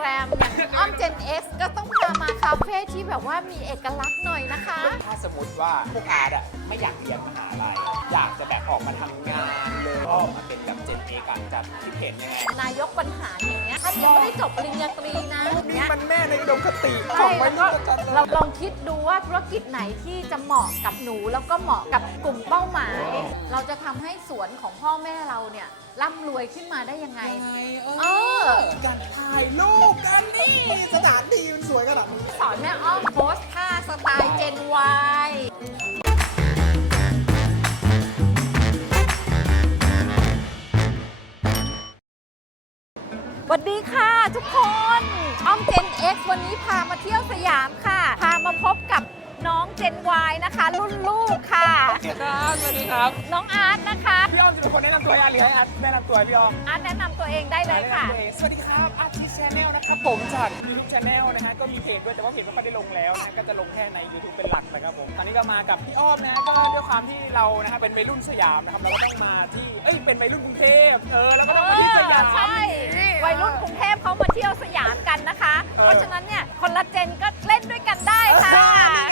แรมอย่างอ้อมเจน X ก็ต้องพามาคาเฟ่ที่แบบว่ามีเอกลักษณ์หน่อยนะคะ ถ้าสมมติว่าพวกอาร์ตอะไม่อยากเรียนมหาลัยอยากจะแบบออกมาทำงานเลยก็มาเป็นแบบเจนเอกอะจะคิดเห็นยังไงนายกบรรหารอย่างเงี้ยท่านยังไม่ได้จบปริญญาตรีนะนี่เนี่ยมันแม่ในอุดมคติขใช่องวัแล้ยวรุ่ก็นจัดเลยเราลองคิดดูว่าธุรกิจไหนที่จะเหมาะกับหนูแล้วก็เหมาะกับกลุ่มเป้าหมาย เราจะทำให้สวนของพ่อแม่เราเนี่ย ร่ำรวยขึ้นมาได้ยังไงเออ การถ่ายรูปกันนี่สถานที่มันสวยขนาดนี้สอนแม่อ้อมโพสท่าสไตล์เจนวายสวัสดีค่ะทุกคน อ้อมเจน X วันนี้พามาเที่ยวสยามค่ะ พามาพบกับ น้องเจน Y นะคะ รุ่นลูกค่ะ ครับสวัสดีครับ น้องอาร์ตนะคะพี่อ้อมจะเป็นคนแนะนำตัวให้อาร์ตหรือให้อาร์ตแนะนำตัวให้พี่อ้อมอาร์ตแนะนำตัวเองได้เลยค่ะ สวัสดีครับอาร์ติสชแนลนะครับผมจาก YouTube Channel นะฮะก็มีเพจด้วยแต่ว่าเพจไม่ค่อยได้ลงแล้วนะก็จะลงแค่ใน YouTube เป็นหลักนะครับผมตอนนี้ก็มากับพี่อ้อมนะก็ด้วยความที่เรานะฮะเป็นวัยรุ่นสยามนะครับเราก็ต้องมาที่เอ้ยเป็นวัยรุ่นกรุงเทพเออเราก็ต้องมาที่สยาม ใช่วัยรุ่นกรุงเทพเขามาเที่ยวสยามกันนะคะ เออ เพราะฉะนั้นเนี่ยคนละเจนก็เล่นด้วยกันได้ค่ะ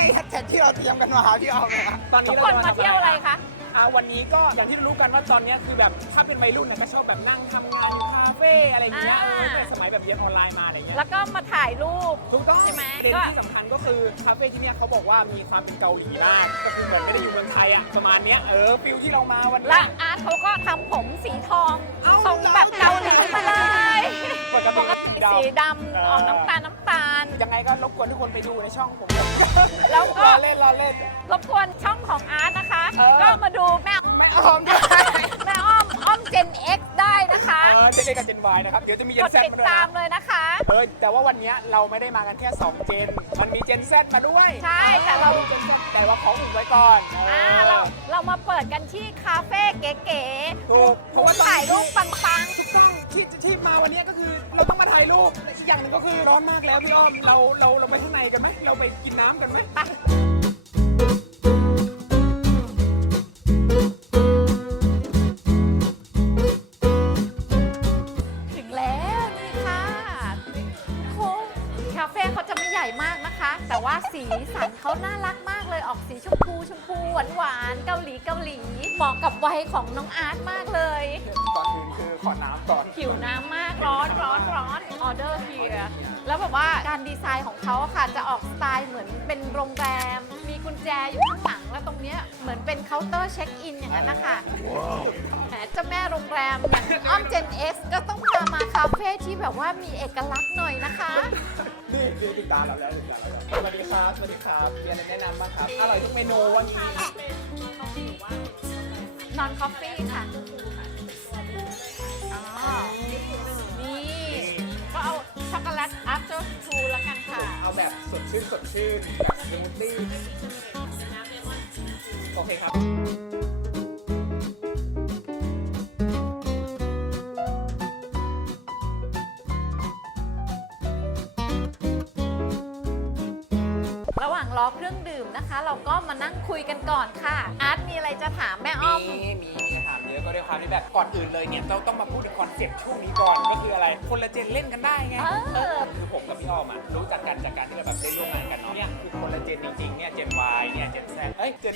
นี่แฮชแท็กที่เราเตรียมกันมาหาพี่อ้อมนะครับตอนทุนี้กคนมาเที่ยวอะไรคะ อ่าวันนี้ก็อย่างที่รู้กันว่าตอนนี้คือแบบถ้าเป็นวัยรุ่นเนี่ยก็ชอบแบบนั่งทำงานอยู่คาเฟ่อะไรอย่างเงี้ยอ่าเออแต่สมัยแบบเรียนออนไลน์มาอะไรเงี้ยแล้วก็มาถ่ายรูป ถูกต้องใช่ไหมเด่นก็ ที่สำคัญก็คือคาเฟ่ที่เนี่ยเขาบอกว่ามีความเป็นเกาหลีมากก็คือเหมือนไม่ได้อยู่เมืองไทยอะประมาณเนี้ยเออฟิลที่เรามาวันและนี้อาร์ตเขาก็ทำผมสีทองเอ้า ทรงแบบเกาหลีมาเลย ปกติ สีดำออกน้ำตาลน้ำตาล ยังไงก็รบกวนทุกคนไปดูในช่องผมแล้วก็รอเล่นรอเล่นรบกวนช่องของอาร์ตนะคะ เออ ก็มาดูแม่ไม่อ้อมด้วยแม่อ้อมอ้อ มเจน X ได้นะคะเออเจนเอกับเจนวายนะครับ เดี๋ยวจะมีเจกนดแซดติดมาด้วยตามนะเลยนะคะ เออแต่ว่าวันเนี้ยเราไม่ได้มากันแค่2เจน มันมีเจนแซดมาด้วยใช่แต่เราเจน Z แต่ว่าของอุ่นไว้ก่อนอ่าเราเรามาเปิดกันที่คาเฟ่เก๋ถูกเพราะว่าๆถ่ายรูปปังถูกต้องที่ที่มาวันเนี้ยก็คือเราต้องมาถ่ายรูปแต่อีกอย่างหนึ่งก็คือร้อนมากแล้วพี่อ้อม เราเราเราไปข้างในกันไหมเราไปกินน้ำกันไหม ๆไป เดอร์เฮียแล้วแบบว่าการดีไซน์ของเขาอะค่ะจะออกสไตล์เหมือนเป็นโรงแรม มีกุญแจอยู่ข้างหลังแล้วตรงเนี้ยเหมือนเป็นเคาน์เตอร์เช็คอินอย่างนั้นนะคะแหมเจ้าแม่โรงแรมอย่างอ้อมเจน X ก็ต้องพามาคาเฟ่ที่แบบว่ามีเอกลักษณ์หน่อยนะคะ นี่นี่ติดตามเราแล้วติดตามเราแล้วสวัสดีครับ สวัสดีครับ มีอะไรแนะนำบ้างครับ อร่อยทุกเมนูวันนี้ นอนคอฟฟี่ค่ะ ช็อกโกแลต after two ละกันค่ะเอาแบบสดชื่นสดชื่นแบบสมูทตี้โอเคครับระหว่างรอเครื่องดื่มนะคะ เราก็มานั่งคุยกันก่อนค่ะ อาร์ตมีอะไรจะถามแม่อ้อม มีมีมี คำถามเยอะก็ด้วยความที่แบบก่อนอื่นเลยเนี่ยเราต้องมาพูดถึงคอนเซ็ปต์ช่วงนี้ก่อนก็คืออะไรคนละเจนเล่นกันได้ไงเออคือผมกับพี่อ้อมอะรู้จักกันจากการที่เราแบบได้ร่วมงานกันเนาะเนี่ยคือคนละเจนจริงๆเนี่ยเจน Y เนี่ยเจน Z เอ้ยเจน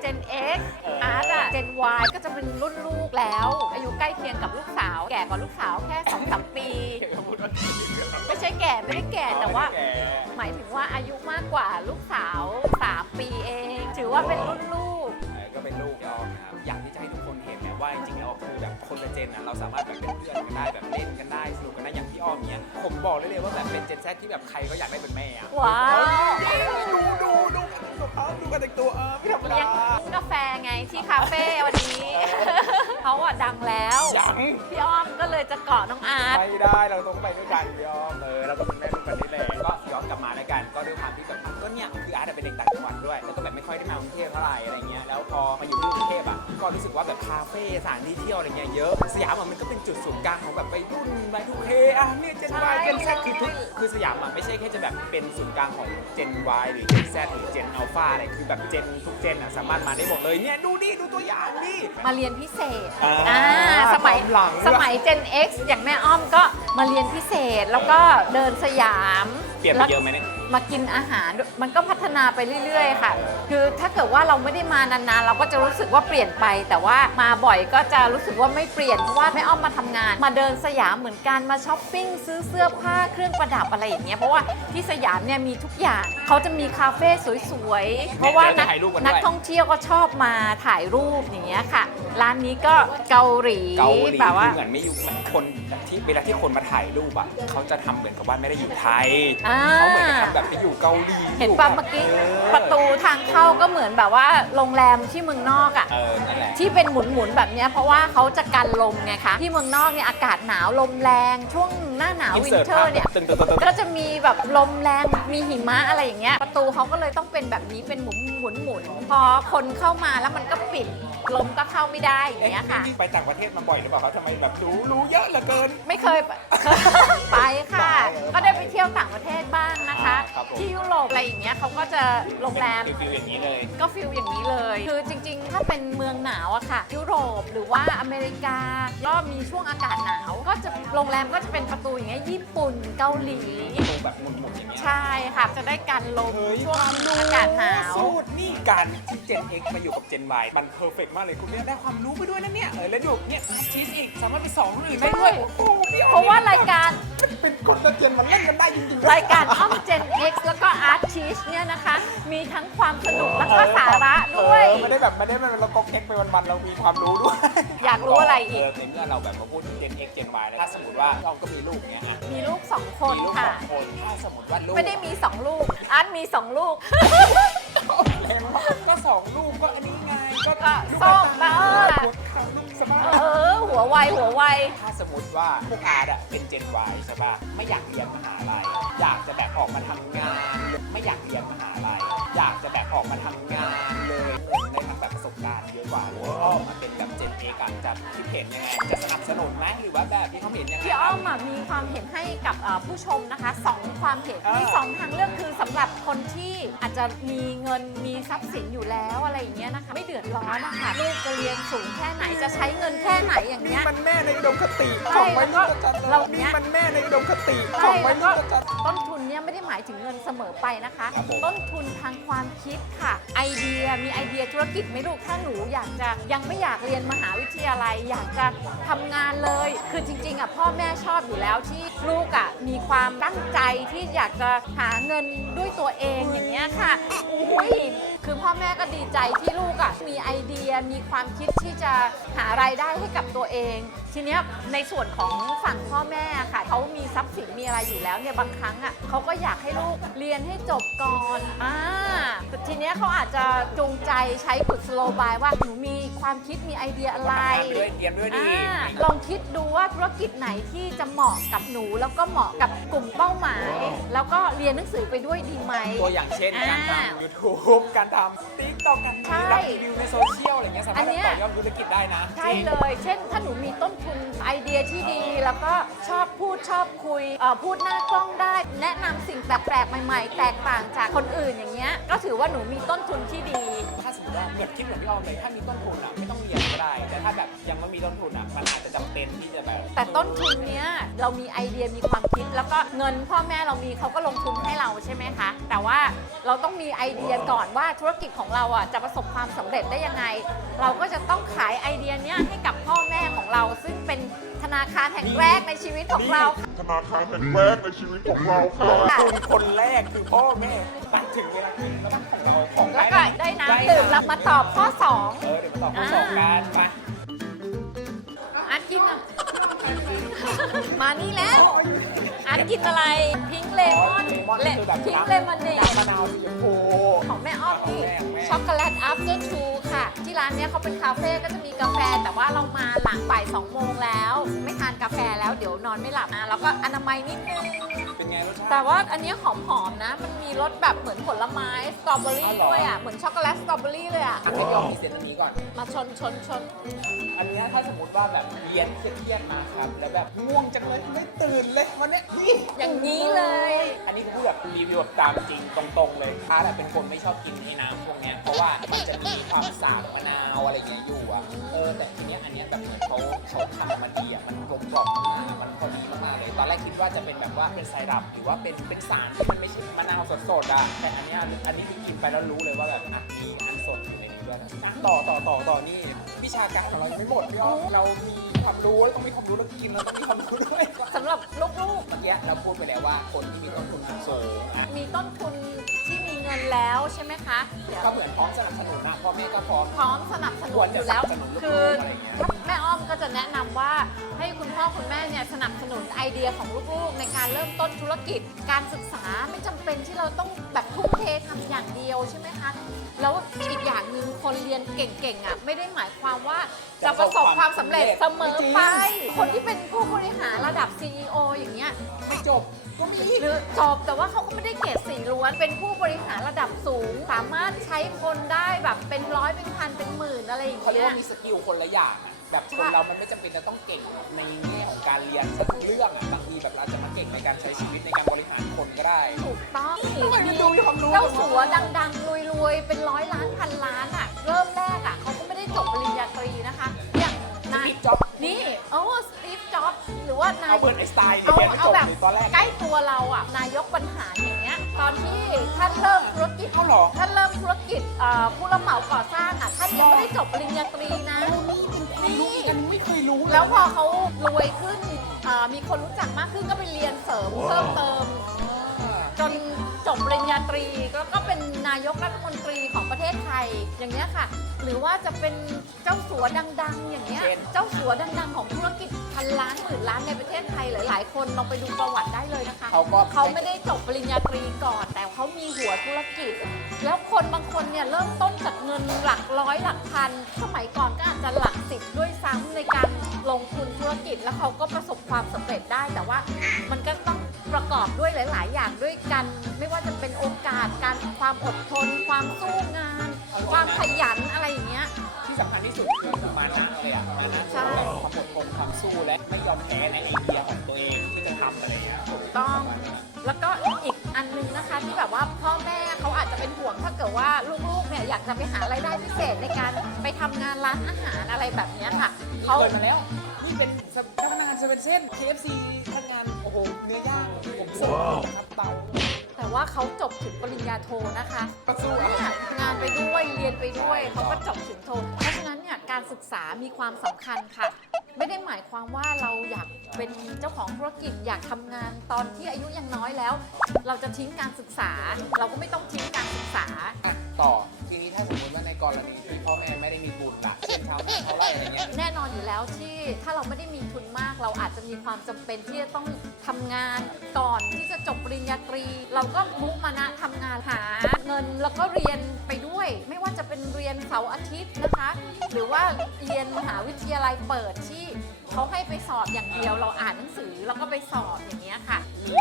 เจน X เออ อาร์ตอะเจน Y ก็จะเป็นรุ่นลูกแล้ว อายุใกล้เคียงกับลูกสาว แก่กว่าลูกสาวแค่2อสปีไม่ใช่แก่ไม่ได้แก่แต่ว่า หมายถึงว่าอายุมากกว่าลูกสาว 3 ปีเอง ถือว่าเป็นรุ่น เจนนะเราสามารถแบบเป็นเพื่อนกันได้แบบเล่นกันได้สนุกกันได้อย่างพี่อ้อมเนี่ยผมบอกเลยเลยว่าแบบเป็นเจนแซที่แบบใครก็อยากได้เป็นแม่อะว้าวดูดูดูดูเขาดูกันแต่งตัวเออไม่ธรรมดาเลี้ยงกาแฟไงที่คาเฟ่วันนี้ เขาอะดังแล้วยังพี่อ้อมก็เลยจะเกาะน้องอาร์ตไม่ได้เราต้องไปด้วยกันพี่อ้อมเออเราก็เป็นแม่ลูกกันนี่แหละก็ย้อนกลับมาแล้วกันก็ด้วยความที่แบบก็เนี่ยคืออาร์ตอะเป็นเด็กต่างจังหวัดด้วยแล้วก็แบบไม่ค่อยได้มากรุงเทพเท่าไหร่อะไรเงี้ย ก็รู้สึกว่าแบบคาเฟ่สถานที่เที่ยวอะไรเงี้ยเยอะ สยามอะมันก็เป็นจุดศูนย์กลางของแบบไปรุ่นไปทุกเคอะเนี่ยเจนวายเจน Gen Z คือทุกคือสยามอะไม่ใช่แค่จะแบบเป็นศูนย์กลางของ Gen Y หรือ Gen Z หรือ Gen Alpha อะไรคือแบบ Gen ทุก Gen อะสามารถมาได้หมดเลยเนี่ยดูดิดูตัวอย่างดิมาเรียนพิเศษอ่าอ่าสมัยความหลังสมัย Gen X อย่างแม่อ้อมก็มาเรียนพิเศษแล้วก็เดินสยาม เปลี่ยนไปเยอะไหมเนี่ย มากินอาหารด้วยมันก็พัฒนาไปเรื่อย ๆ ค่ะ คือถ้าเกิดว่าเราไม่ได้มานานๆ เราก็จะรู้สึกว่าเปลี่ยนไป แต่ว่ามาบ่อยก็จะรู้สึกว่าไม่เปลี่ยนเพราะว่าแม่อ้อมมาทำงาน มาเดินสยามเหมือนกันมาช้อปปิ้งซื้อเสื้อผ้าเครื่องประดับอะไรอย่างเงี้ยเพราะว่าที่สยามเนี่ยมีทุกอย่างเขาจะมีคาเฟ่สวยๆเพราะว่านักถ่ายรูปกันด้วยนักท่องเที่ยวก็ชอบมาถ่ายรูปอย่างเงี้ยค่ะ ร้านนี้ก็เกาหลีเกาหลีแบบว่าคือเหมือนไม่อยู่เหมือนคนที่เวลาที่คนมาถ่ายรูปอะเขาจะทำเหมือนกับว่าไม่ได้อยู่ไทยอ่าเขาเหมือนกับทำแบบไปอยู่เกาหลีเห็นปะเมื่อกี้ออประตูทางเข้าก็เหมือนแบบว่าโรงแรมที่เมืองนอกอะเออนั่นแหละ ที่เป็นหมุนๆแบบเนี้ยเพราะว่าเขาจะกันลมไงคะ ที่เมืองนอกเนี่ยอากาศหนาวลมแรง ช่วงหน้าหนาววิน Insert เทอร์เนี่ยภาพตึงๆๆๆก็จะมีแบบลมแรงมีหิมะอะไรอย่างเงี้ยประตูเขาก็เลยต้องเป็นแบบนี้เป็นหมุนหมุนหมุนๆพอคนเข้ามาแล้วมันก็ปิดลมก็เข้าไม่ได้อย่างเงี้ยค่ะ นี่ไปต่างประเทศมาบ่อยหรือเปล่าครับทำไมแบบรู้รู้เยอะเหลือเกิน ไม่เคยไป ไปค่ะ ก็ได้ไปเที่ยวต่างประเทศบ้างนะคะ อ่าครับผม ที่ยุโรปอะไรอย่างเงี้ยเขาก็จะโรงแรม ฟิลๆอย่างนี้เลย ก็ฟิลอย่างนี้เลย คือจริงๆ ถ้าเป็นเมืองหนาวอะค่ะ ยุโรปหรือว่าอเมริกา ก็มีช่วงอากาศหนาว ก็จะโรงแรมก็จะเป็นประตูอย่างเงี้ยญี่ปุ่นเกาหลีตรงแบบหมุนๆอย่างเงี้ย ใช่ค่ะ จะได้กันลมเฮ้ยช่วงอากาศหนาว สูตรนี่การที่ Gen X มาอยู่กับ Gen Y มันเพอร์เฟกมากเลยคุณเนี่ยได้ความรู้ไปด้วยนะเนี่ย เออแล้วอยู่เนี่ยอาร์ติสอีกสามารถไปสอนคนอื่นได้ด้วย โอ้โหพี่ออมเพราะว่ารายการเป็นคนละเจนมันเล่นกันได้จริงๆรายการอ้อม Gen X แล้วก็ Art Teach เนี่ยนะคะ มีทั้งความสนุกและก็สาระด้วย เออไม่ได้แบบไม่ได้แบบเราก็เก๊กไปวันๆเรามีความรู้ด้วย อยากรู้อะไรอีก เในเมื่อเราแบบมาพูดถึง Gen X Gen Y นะถ้าสมมติว่าเราก็มีลูกเงี้ยอะมีลูกสองคนมีลูกสค่ะ องคนถ้าสมมติว่าลูกไม่ได้มีสองลูกอาร์ตมีสองลูกแรงมากก็สองลูกก็อันนี้ไงก็ก็ลูกส้มตาเออปวดขาลูกสบายเออ หัวไวหัวไว ถ้าสมมติว่าพวกอาร์ตอะเป็น Gen Y ใช่ป่ะไม่อยากเรียนมหาลัยอยากจะแบบออกมาทำงาน ไม่อยากเรียนมหาลัยอยากจะแบบออกมาทำงานเลย ในทั้งแบบประสบการณ์เยอะกว่าเลยอ้อมมาเป็นแบบ Gen X อะจะคิดเห็นยังไงจะสนับสนุนไหมหรือว่าแบบที่เขาเห็นยังไงพี่อ้อมอะมีความเห็นให้กับเอ่อผู้ชมนะคะสองความเห็นอ่ามีมีสองทางเลือกคือสำหรับคนที่อาจจะมีเงินมีทรัพย์สินอยู่แล้วอะไรอย่างเงี้ยนะคะ ไม่เดือดร้อนนะคะลูกจะเรียนสูงแค่ไหนจะใช้เงินแค่ไหนอย่างนี่เงี้ย มันแม่ในอุดมคติใช่ของวัยรุ่นแล้วก็จัดเรานี่เนี้ยมันแม่ในอุดมคติขใช่องวัยแล้วรุ่ก็นจัดต้นทุนเนี่ยไม่ได้หมายถึงเงินเสมอไปนะคะ ครับผม ต้นทุนทางความคิดค่ะ ไอเดียมีไอเดียธุรกิจไหมลูกถ้าหนูอยากจะยังไม่อยากเรียนมหาวิทยาลัย อยากจะทำงานเลย คือจริงๆอะพ่อแม่ชอบอยู่แล้วที่ลูกอะมีความตั้งใจที่อยากจะหาเงินด้วยตัวเองอย่างเงี้ยค่ะอุ้ย คือพ่อแม่ก็ดีใจที่ลูกอะมีไอเดียมีความคิดที่จะหารายได้ให้กับตัวเอง ทีเนี้ยในส่วนของฝั่งพ่อแม่ค่ะเขามีทรัพย์สินมีอะไรอยู่แล้วเนี่ยบางครั้งอะเขาก็อยากให้ลูกเรียนให้จบก่อนอ่าแต่ทีเนี้ยเขาอาจจะจูงใจใช้กุศโลบายว่าหนูมีความคิดมีไอเดียอะไร ทำงานไปด้วยเรียนไปด้วยดีอ่าลองคิดดูว่าธุรกิจไหนที่จะเหมาะกับหนู แล้วก็เหมาะกับกลุ่มเป้าหมาย แล้วก็เรียนหนังสือไปด้วยดีไหม ตัวอย่างเช่นอ่าการทำ YouTube การทำ TikTok การใช่รับรีวิวในโซเชียลอะไรเงี้ยสามารถอันเนี้ย ต่อยอดธุรกิจได้นะใช่เลย เช่น ถ้าหนูมีต้นทุนไอเดียที่ดี แล้วก็ชอบพูดชอบคุยเอ่อพูดหน้ากล้องได้ แนะนำสิ่งแปลกๆใหม่ ๆ แตกต่างจากคนอื่นอย่างเงี้ย ก็ถือว่าหนูมีต้นทุนที่ดี ถ้าสมมติ ว่าเหมือนคิดเหมือนพี่ออมเลยถ้ามีต้นทุนอะไม่ต้องเรียนก็ได้ แต่ถ้าแบบยังไม่มีต้นทุนอะมันอาจจะจำเป็นที่จะแบบแต่ต้นทุนเนี้ยเรามีไอเดียมีความคิด แล้วก็เงินพ่อแม่เรามีเขาก็ลงทุนให้เราใช่ไหมคะ แต่ว่าเราต้องมีไอเดียก่อนว่าธุรกิจของเราอะจะประสบความสำเร็จได้ยังไง เราก็จะต้องขายไอเดียเนี้ยให้กับพ่อแม่ของเรา ซึ่งเป็นธนาคารแห่งแรกในชีวิตของเราธนาคารแห่งแรกในชีวิตของเราค่ะค่ะ คนคนแรกคือพ่อแม่ไปถึงเวลากินแล้วบ้างของเราขอ งแล้วก็ได้น้ำดื่มแล้วมาตอบข้อ 2 เออเดี๋ยวมาตอบข้อสองกันไปอาร์ตกินอะมานี่แล้ว อาร์ตกินอะไร พิงเลมอนเลมอนคือแบบพิงเลมอนเนน้ำมะนาวสีชมพู ของแม่อ้อมนี่ของแม่ ช็อกโกแลต after two ค่ะ ที่ร้านเนี้ยเขาเป็นคาเฟ่ก็จะมีกาแฟ แต่ว่าเรามาหลังบ่าย2โมงแล้ว ไม่ทานกาแฟแล้วเดี๋ยวนอนไม่หลับนะแล้วก็อนามัยนิดนึงเป็น ไงรสชาติแต่ว่าอันเนี้ยหอมๆนะ มันมีรสแบบเหมือนผลไม้สตรอเบอรี่อ๋อเหรอด้วยอะ เหมือนช็อกโกแลตสตรอเบอรี่เลยอะ อันนี้พี่ออมมีเซนอันนี้ก่อน มาชนชนชนอันเนี้ยถ้าสมมติว่าแบบเรียนเครียดๆมาครับ แล้วแบบง่วงจังเลยไม่ตื่นเลยวันเนี้ยนี่อย่างนี้เลย อันนี้คือแบบรีวิวแบบตามจริงตรงๆเลยค้าแหละเป็นคนไม่ชอบกินไอ้น้ำพวกเนี้ยเพราะว่ามันจะมีความสาบมะนาวอะไรเงี้ยอยู่อะเออแต่ทีเนี้ยอันเนี้ยแบบเหมือนเขาเขาทำมาดีอะมันกลมกล่อมมากๆมันพอดีมากๆเลยตอนแรกคิดว่าจะเป็นแบบว่าเป็นไซรัปหรือว่าเป็นเป็นสารที่มันไม่ใช่มะนาวสดๆอะแต่อันเนี้ยอันนี้คือกินไปแล้วรู้เลยว่าแบบอะมีอันสดอยู่ในนี้ด้วยนะอะต่อต่อต่อต่อนี่วิชาการของเรายังไม่หมดพี่อ้อมเรามีความรู้แล้วต้องมีความรู้แล้วกินเราต้องมีความรู้ด้วยสำหรับลูกเมื่อกี้เราพูดไปแล้วว่าคนที่มีต้นทุนสูงนะๆ มีต้นทุนที่มี เงินแล้วใช่ไหมคะเดี๋ยวก็เหมือนพร้อมสนับสนุนนะพ่อแม่ก็พร้อม พร้อมสนับสนุควรนอจะยู่แล้วสนับสนุนลูกๆคืออะไรอย่างเงี้ยแม่อ้อมก็จะแนะนำว่าให้คุณพ่อคุณแม่เนี่ยสนับสนุนไอเดียของลูกๆ ในการเริ่มต้นธุรกิจ การศึกษาไม่จำเป็นที่เราต้องแบบทุ่มเททำอย่างเดียวใช่ไหมคะ แล้วอีกอย่างหนึ่งคนเรียนเก่งๆอะไม่ได้หมายความว่าจะประสบความสำเร็จเสมอไป คนที่เป็นผู้บริหารระดับ CEO อย่างเงี้ย ไม่จบ ก็มีหรือจบแต่ว่าเขาก็ไม่ได้เกรดสี่ล้วน เป็นผู้บริหารระดับสูง สามารถใช้คนได้แบบเป็นร้อยเป็นพันเป็นหมื่นอะไรอย่างเขาเรียกเงี้ย ว่ามีสกิลคนละอย่างอะแบบคนเรามันไม่จำเป็นจะต้องเก่งในแง่ของการเรียนสักเรื่องอะบางทีแบบเราจะมาเก่งในการใช้ชีวิตในการบริหารคนก็ได้ ถูกต้องทำไมมันดูมีความรู้ เจ้าสัวดังๆรวยๆ เป็นร้อยล้านพันล้าน เอาเบิร์นไอน์สไตน์เนี่ยเอาเรียนไม่เอาจบแบบเลยตอนแรกใกล้ตัวเราอะนายกบรรหารอย่างเงี้ย ตอนที่ท่านเริ่มธุรกิจเอาเหรอ ท่านเริ่มธุรกิจเอ่อผู้รับเหมาก่อสร้างอะท่านยังไม่ได้จบปริญญาตรีนะรู้อีกอันไม่เคยรู้เยแล้วพอเขารวยขึ้นเอ่อมีคนรู้จักมากขึ้นก็ไปเรียนเสริมเพิ่มเติมอ่าจนจบปริญญาตรีแล้วก็เป็นนายกรัฐมนตรีของประเท ศไทยอย่างเงี้ยค่ะ หรือว่าจะเป็นเจ้าสัวดัง ๆ อย่างเงี้ย เจ้าสัวดังๆ ของธุรกิจพันล้านหมื่นล้านในประเทศไทยหลายๆ คนลองไปดูประวัติได้เลยนะคะเขาก็ เขาไม่ได้จบปริญญาตรีก่อน แต่เขามีหัวธุรกิจ แล้วคนบางคนเนี่ยเริ่มต้นจากเงินหลักร้อยหลักพันสมัยก่อนก็อาจจะหลัก สิบด้วยซ้ำในการลงทุนธุรกิจ แล้วเขาก็ประสบความสำเร็จได้ แต่ว่ามันก็ต้องประกอบด้วยหลาย ๆ อย่างด้วยกัน ไม่ว่าจะเป็นโอกาสการความอดทน ความสู้งาน ความขยันอะไรอย่างเงี้ย ที่สำคัญที่สุดคือมานะเลยอะมานะใช่ ความอดทนความสู้และไม่ยอมแพ้ในไอเดียของตัวเองที่จะทำอะไรอย่างเงี้ยถูกต้อง แล้วก็อีกอันหนึงนะคะที่แบบว่าพ่อแม่เขาอาจจะเป็นห่วงถ้าเกิดว่าลูกๆเนี่ย อยากจะไปหารายได้พิเศษในการไปทำงานร้านอาหารอะไรแบบเนี้ยค่ะเขาเกิดมาแล้ว นี่เป็นพนักงานเซเว่นเส้น KFC พนักงาน โอ้โห เนื้อย่างผมเสิร์ฟนะครับเตาแต่ว่าเขาจบถึงปริญญาโทนะคะ ก็สู้อะ เนี่ยงานไปด้วยเรียนไปด้วยเขาก็จบถึงโทเพราะฉะนั้น เนี่ยการศึกษามีความสำคัญค่ะ ไม่ได้หมายความว่าเราอยากเป็นเจ้าของธุรกิจอยากทำงานตอนที่อายุยังน้อยแล้ว เราจะทิ้งการศึกษา เราก็ไม่ต้องทิ้งการศึกษา อะต่อทีนี้ถ้าสมมติว่าในกรณีที่พ่อแม่ไม่ได้มีบุญล่ะเช่นชาวนาชาวไร่อะไรเงี้ยแน่นอนอยู่แล้วที่ถ้าเราไม่ได้มีทุนมาก เราอาจจะมีความจำเป็นที่จะต้องทำงานก่อนที่จะจบปริญญาตรี เราก็มุมานะทำงานหาเงินแล้วก็เรียนไปด้วย ไม่ว่าจะเป็นเรียนเสาร์อาทิตย์นะคะหรือ ว่าเรียนมหาวิทยาลัยเปิดที่เขาให้ไปสอบอย่างเดียวเราอ่านหนังสือแล้วก็ไปสอบอย่างเงี้ยค่ะ มี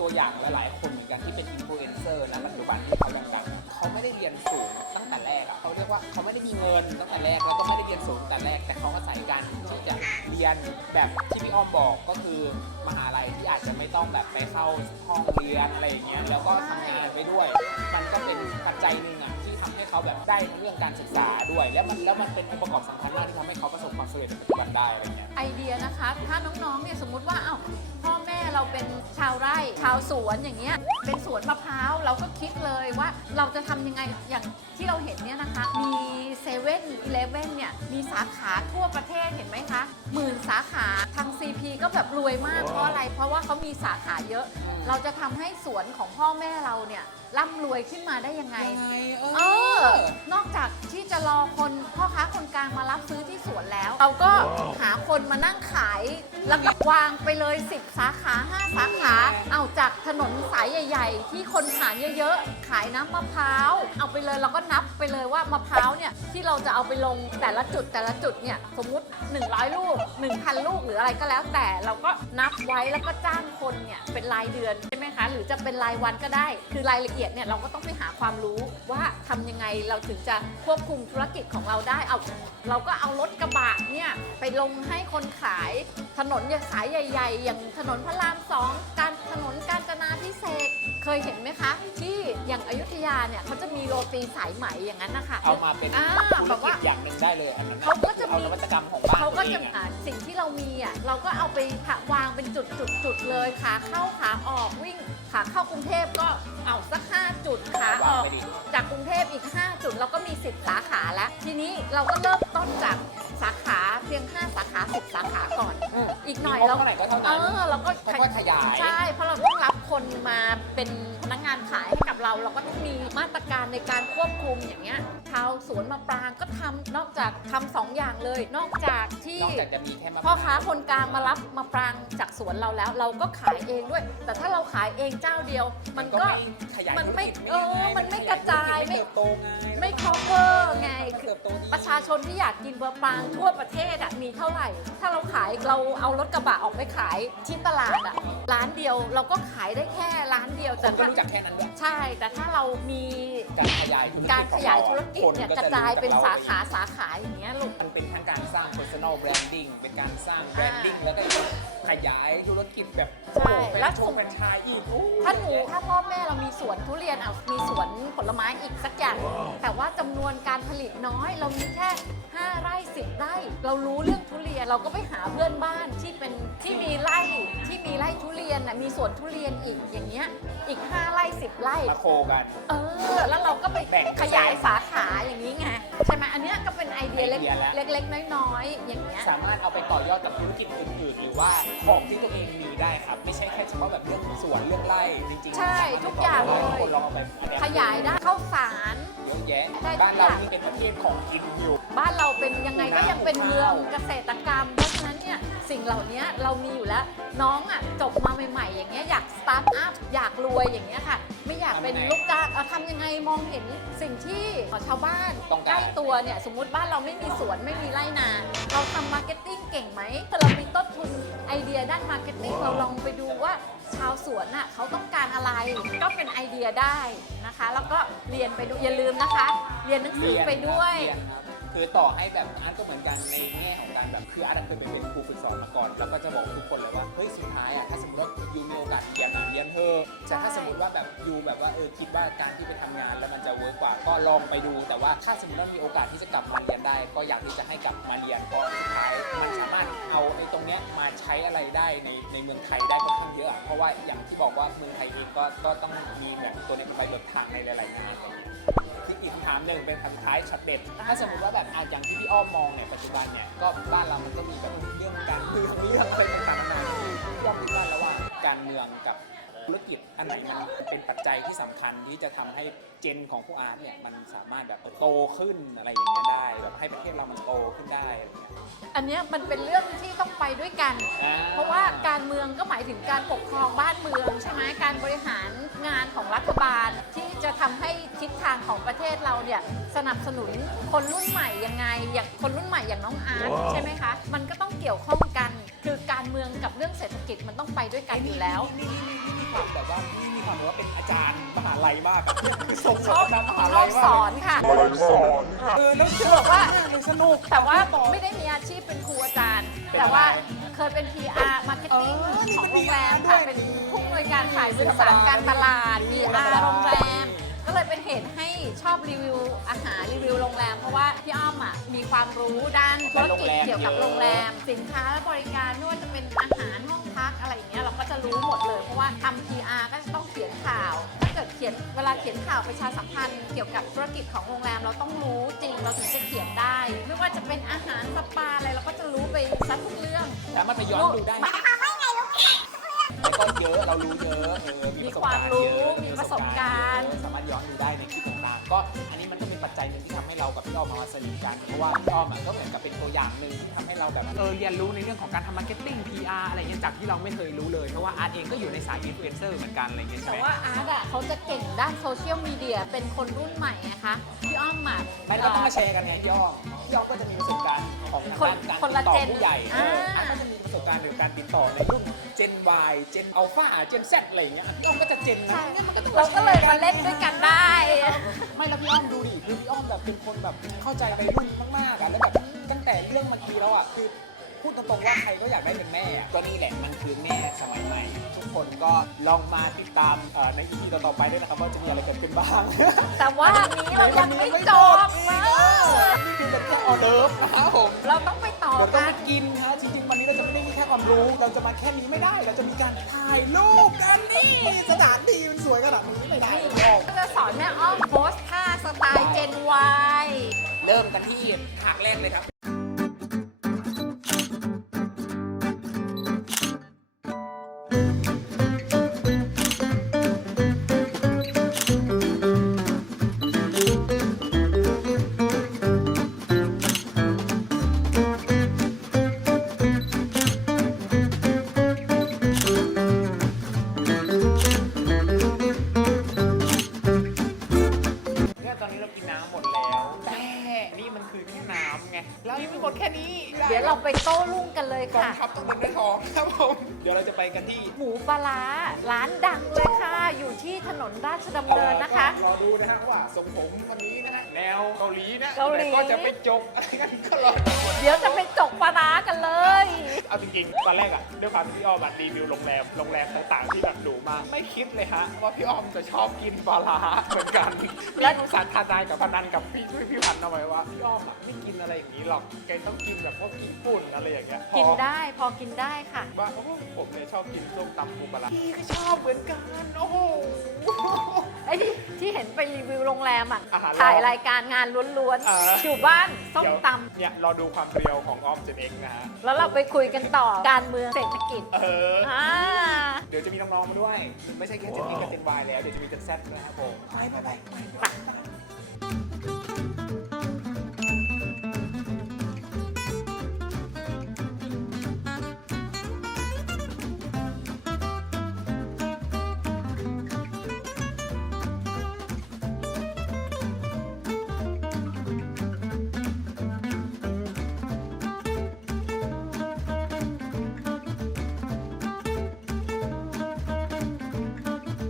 ตัวอย่างหลายๆคนเหมือนกันที่เป็นอินฟลูเอนเซอร์นะปัจจุบันที่เขาดังๆเขาไม่ได้เรียนสูงตั้งแต่แรกอะเขาเรียกว่าเขาไม่ได้มีเงินตั้งแต่แรกแล้วก็ไม่ได้เรียนสูงตั้งแต่แรก แต่เขาอาศัยการที่จะเรียนแบบที่พี่อ้อมบอกก็คือมหาลัยที่อาจจะไม่ต้องแบบไปเข้าห้องเรียนอะไรอย่างเงี้ยแล้วก็ทำงานไปด้วย มันก็เป็นปัจจัยหนึ่งอะที่ทำให้เขาแบบได้ทั้งเรื่องการศึกษา มันแล้วมันเป็นองค์ประกอบสำคัญมากที่ทำให้เขาประสบความสำเร็จในปัจจุบันได้อะไรเงี้ย ไอเดียนะคะ ถ้าน้องๆ เนี่ยสมมุติว่าเอ้าพ่อแม่เราเป็นชาวไร่ ชาวสวนอย่างเงี้ย เป็นสวนมะพร้าวเราก็คิดเลยว่าเราจะทำยังไงอย่างที่เราเห็นเนี่ยนะคะ มีเซเว่นอีเลฟเว่นเนี่ย มีสาขาทั่วประเทศเห็นไหมคะ หมื่นสาขาทาง CP ก็แบบรวยมากเพราะอะไร เพราะว่าเขามีสาขาเยอะ เราจะทำให้สวนของพ่อแม่เราเนี่ย ร่ำรวยขึ้นมาได้ยังไง ยังไงเอเออนอกจากที่จะรอคนพ่อค้าคนกลางมารับซื้อที่สวนแล้ว เราก็หาคนมานั่งขายแล้วก็วางไปเลย 10 สาขา 5 สาขา เอาจากถนนสายใหญ่ ๆ ที่คนผ่านเยอะๆ ขายน้ำมะพร้าว เอาไปเลยเราก็นับไปเลยว่ามะพร้าวเนี่ยที่เราจะเอาไปลงแต่ละจุดแต่ละจุดเนี่ยสมมุติ 100 ลูก 1,000 ลูกหรืออะไรก็แล้ว แต่เราก็นับไว้แล้วก็จ้างคนเนี่ยเป็นรายเดือนใช่ไหมคะ หรือจะเป็นรายวันก็ได้ คือรายละเอียดเนี่ยเราก็ต้องไปหาความรู้ว่าทำยังไงเราถึงจะควบคุมธุรกิจของเราได้เอาเราก็เอารถกระบะเนี่ยไปลงให้คนขายถนนสายใหญ่ ๆ อย่างถนนพระรามสองการถนนกาญจยเห็นไหมคะ ที่อย่างอยุธยาเนี่ยเขาจะมีโรตีสายไหมอย่างนั้นนะคะเอามาเป็นอ่าธุแบรบกิว่า จอย่างหนึ่งได้เลยอันนั้นเขาก็จะเอามีนวัตกรรมของบ้านเขาก็ตัวจะองหาสิ่งที่เรามีอะเราก็เอาไปวางเป็นจุดจุดจุดๆๆเลยขาเข้าขาออกวิ่งขาเข้ากรุงเทพก็เอาสักห้าจุดขาอวางอกไปดิจากกรุงเทพอีก 5 จุดเราก็มี 10 สาขาแล้ว ทีนี้เราก็เริ่มต้นจากสาขาเพียง 5 สาขา 10 สาขาก่อนอีกหน่อยมีงบเราเท่าไหร่ก็เท่าเอนั้นอเราก็ค่อยๆขยายใช่ เพราะเราต้องรับคนมาเป็นพนักงานขายให้กับเรา เราก็ต้องมีมาตรการในการควบคุมอย่างเงี้ยชาวสวนมะปรางก็ทำนอกจากทำสองอย่างเลย นอกจากที่ นอกจากจะมีแค่มะพพ่อร้าวค้าคนกลางมารับมะปรางจากสวนเราแล้ว เราก็ขายเองด้วย แต่ถ้าเราขายเองเจ้าเดียว มันก็ขยายมันไม่ธุรกิจเออไงมันไม่กระจายไม่ ไม่เติบโตไงไม่ cover ไง มันคือเติบโตดี ประชาชนที่อยากกินมะปรางทั่วประเทศอะมีเท่าไหร่ ถ้าเราขายเราเอารถกระบะออกไปขายที่ตลาดอะร้านเดียวเราก็ขายได้แค่ร้านเดียวคแต่นก็ถ้ารู้จักแค่นั้นด้วย ใช่ แต่ถ้าเรามีการขยายธุรกิจการขยายธุรกิจของเนี่ยคกระจายเป็นรู้สาจักเรขาสาขาอย่างเงี้ยลูก มันเป็นทั้งการสร้าง personal branding เป็นการสร้าง branding แล้วก็ขยายธุรกิจแบบใช่แล้แล้วว ชมเป็นชายอีกโอ้ถ้าหนูถ้าพ่อแม่เรามีสวนทุเรียนเอามีสวนผลไม้อีกสักอย่าง แต่ว่าจำนวนการผลิตน้อย เรามีแค่ 5 ไร่10ไร่เรารู้เรื่องทุเรียนเราก็ไปหาเพื่อนบ้านที่เป็นที่มีไร่ที่มีไร่ทุเรียนน่ะมีสวนทุเรียนอีกอย่างเงี้ยอีก5ไร่10ไร่ มาโคกัน เออ แล้วเราก็ไปแบ่งขยายสาขาอย่างนี้ไงใช่ไหมอันเนี้ยก็เป็นไอเดียเล็กไอเดียแล้วเล็กๆน้อยๆอย่างเงี้ย สามารถเอาไปต่อยอดกับธุรกิจอื่นๆ หรือว่าของที่ตัวเองมีได้ครับ ไม่ใช่แค่เฉพาะแบบเรื่องสวนเรื่องไร่จริงๆใช่สมรถทุกอย่างเลย คนลองเอาไปแอดขยายได้เข้าสาร เยอะแยะ ได้ทุกบ้านเราอย่าง นี่เป็นประเทศของกินอยู่ บ้านเราเป็นยังไงก็ยังเป็นเมืองเกษตรกรรม เพราะฉะนั้นเนี่ยสิ่งเหล่านี้เรามีอยู่แล้ว น้องอะจบมาใหม่ๆ อย่างเงี้ยอยากสตาร์ทอัพอยากรวยอย่างเงี้ยค่ะ ไม่อยากเป็นทำยังไงลูกจ้างเอาทำยังไงมองเห็นสิ่งที่ชาวบ้านต้องการ ใกล้ตัวเนี่ยสมมุติบ้านเราไม่มีสวนไม่มีไร่นา เราทำมาร์เก็ตติ้งเก่งไหมถ้าเรามีต้นทุนไอเดียด้านมาร์เก็ตติ้งเราลองไปดูว่าชาวสวนน่ะเขาต้องการอะไรก็เป็นไอเดียได้นะคะ แล้วก็เรียนไปดูอย่าลืมนะคะ เรียนหนังสือไปด้วย เรีนครับ คือต่อให้แบบอาร์ตก็เหมือนกันในแง่ของการแบบคืออาร์ตเคยไปเป็นครูฝึกสอนมาก่อน แล้วก็จะบอกทุกคนเลยว่าเฮ้ยสุดท้ายอะถ้าสมมติว่ายูมีโอกาสเรียนอะเรียนเธอะแต่ถ้าสมมติว่าแบบยูแบบว่าเออคิดว่าการที่ไปทำงานแล้วมันจะเวิร์กกว่าก็ลองไปดู แต่ว่าถ้าสมมติว่ามีโอกาสที่จะกลับมาเรียนได้ ก็อยากที่จะให้กลับมาเรียนเพราะสุดท้ายมันสามารถเอาไอ้ตรงเนี้ยมาใช้อะไรได้ในในเมืองไทยได้ค่อนข้างเยอะ เพราะว่าอย่างที่บอกว่าเมืองไทยเองก็ก็ต้องมีแบบตัวนี้ไปเดินทางในหลาย ๆ งานอะไรอย่างเงี้ยคืออีกคำถามหนึ่งเป็นคำท้ายช็อตเด็ด ถ้าสมมติว่าแบบอาอย่างที่พี่อ้อมมองเนี่ยปัจจุบันเนี่ยก็บ้านเรามันก็มีแบบเรื่องการเมืองเรื่องอะไรต่างๆนานาที่พี่อ้อมคิดว่าแล้วว่าการเมืองกับธุรกิจอันไหนมันเป็นปัจจัยที่สำคัญที่จะทำให้เจนของผู้อาร์ตเนี่ยมันสามารถแบบโตขึ้นอะไรอย่างเงี้ยได้แบบให้ประเทศเรามันโตขึ้นได้ อะไรอย่างเงี้ยอันเนี้ยมันเป็นเรื่องที่ต้องไปด้วยกัน อ่เพราะว่าการเมืองก็หมายถึงการปกครองบ้านเมืองใช่ไหมการบริหารงานของรัฐบาลที่จะทำให้ทิศทางของประเทศเราเนี่ยสนับสนุนคนรุ่นใหม่ยังไง อย่างคนรุ่นใหม่อย่างน้องอาร์ตใช่ไหมคะ มันก็ต้องเกี่ยวข้องกัน คือการเมืองกับเรื่องเศรษฐกิจมันต้องไปด้วยกันอยู่แล้ว นี่นี่นี่นี่มีความแบบว่านี่มีความแบบว่าเป็นอาจารย์มหาลัยมากอะทรงชอบมหาชลัอยบมาสอนค่ะสอนค่ะ เออแล้วเชื่บอกว่าเลยสนุก แต่ว่าไม่ได้มีอาชีพเป็นครูอาจารย์ แต่ว่าเคยเป็น PR Marketing ของโรงแรมค่ะ เป็นผู้อำนวยการฝ่ายสื่อสารการตลาด PR โรงแรม เลยเป็นเหตุให้ชอบรีวิวอาหารรีวิวโรงแรม เพราะว่าพี่อ้อมอะมีความรู้ด้านธุรกิจเกี่ยวกับโรงแรม สินค้าและบริการไม่ว่าจะเป็นอาหารห้องพักอะไรอย่างเงี้ยเราก็จะรู้หมดเลย เพราะว่าทำ PR ก็จะต้องเขียนข่าว ถ้าเกิดเขียนเวลาเขียนข่าวประชาสัมพันธ์เกี่ยวกับธุรกิจของโรงแรมเราต้องรู้จริงเราถึงจะเขียนได้ ไม่ว่าจะเป็นอาหารสปาอะไรเราก็จะรู้ไปซักทุกเรื่อง สามารถไปย้อนดูได้ ก็เยอะเรารู้เยอะเออมีประสบความการณ์รู้เยอะมีประสบการณ์เออสามารถย้อนดูได้ในคลิปต่างๆก็อันนี้มันก็เป็นปัจจัยหนึ่งที่ทำให้เรากับพี่อ้อมมาสนิทกันเพราะว่าพี่อ้อมอะก็เหมือนกับเป็นตัวอย่างหนึ่งที่ทำให้เราแบบเออเรียนรู้ในเรื่องของการทำมาร์เก็ตติ้ง PR อะไรเงี้ยจากที่เราไม่เคยรู้เลยเพราะว่าอาร์ตเองก็อยู่ในสายอินฟลูเอนเซอร์เหมือนกันอะไรเงี้ยใช่แต่ไหม ว่าอาร์ตอะเขาจะเก่งด้านโซเชียลมีเดียเป็นคนรุ่นใหม่นะคะพี่อ้อมอะไม่เราต้องมาแชร์กันไงพี่อ้อมพี่อ้อมก็จะมีประสบการณ์ของทางคนด้านการคนติละดต่อเจนผู้ใหญ่เอออ่า อาร์ตก็จะมี ประสบการณ์ในการติดต่อในรุ่น Gen Y Gen Alpha Gen Z อะไรอย่างเงี้ยพี่อ้อมก็จะ Gen นะเนี่ยมันก็ต้องเราก็เลยมาเล่นด้วยกันได้ไม่แล้วพี่อ้อมดูดิคือพี่อ้อมแบบเป็นคนแบบเข้าใจวัยรุ่นมากๆอะแล้วแบบตั้งแต่เรื่องเมื่อกี้แล้วอะคือ พูดตรงๆว่าใครก็อยากได้เป็นแม่อะก็นี่แหละมันคือแม่สมัยใหม่ ทุกคนก็ลองมาติดตามเอ่อใน EP ต่อๆไปด้วยนะครับว่าจะมีอะไรเกิดขึ้นบ้าง แต่ว่าอันนี้เรายังไม่จบอีกนะเออนี่คือเป็นแค่ออเดิร์ฟนะครับผมเราต้องไปต่อเดี๋ยวต้องกัไปน กินฮะจริงๆวันนี้เราจะไม่ได้มีแค่ความรู้ เราจะมาแค่นี้ไม่ได้ เราจะมีการถ่ายรูปกันนี่สถานที่มันสวยขนาดนี้ไม่ได้นี่หรอก ก็จะสอนแม่อ้อมโพสท่าสไตล์เจนวเริ่มกันที่ฉากแรกเลยครับ นี้เดี๋ยวเราไปโต้รุ่งกันเลยกองค่ะ ทัพต้องเดินด้วยท้องครับผม เดี๋ยวเราจะไปกันที่หมูปลาร้าร้านดังเลยค่ะ อยู่ที่ถนนราชดำเนินนะคะ รอดูนะฮะว่าทรงผมคนนี้นะฮะแนวเกาหลีนะเกาหลี แต่ก็จะไปจกอะไรกันก็รอดู เดี๋ยวจะไปจกปลาร้ากันเลย เอาจริงๆตอนแรกอะด้วยความที่พี่อ้อมอะรีวิวโรงแรมโรงแรมต่างๆที่แบบหรูมากไม่คิดเลยฮะว่าพี่อ้อมจะชอบกินปลาร้าเหมือนกันแล้แล้ววสารทานายกับพนันกับพี่พี่พี่พันธ์เอาไว้ว่าพี่อ้อมอะไม่กินอะไรอย่างนี้หรอกแกต้องกินแบบพวกญี่ปุ่นอะไรอย่างเงี้ยพอกินได้พอกินได้ค่ะว่าโอ้โหผมเนี่ยชอบกินส้มตำปูปลาร้าพี่ก็ชอบเหมือนกันโอ้โห ไอ้ที่ที่เห็นไปรีวิวโรงแรมอะอาหารถ่ายรายการงานล้วนอ่าๆอยู่บ้านส้มเดี๋ยวตเนี่ยรอดูความเรียวของอ้อมเจนเองนะฮะำแล้วเราไปคุยกันต่อการเมืองเศรษฐกิจเออ อ่าเดี๋ยวจะมีน้องๆมาด้วย ไม่ใช่แค่เจนนี่กับเจนวายแล้ว เดี๋ยวจะมีเจนแซดด้วยนะครับผม ไปไปไปไป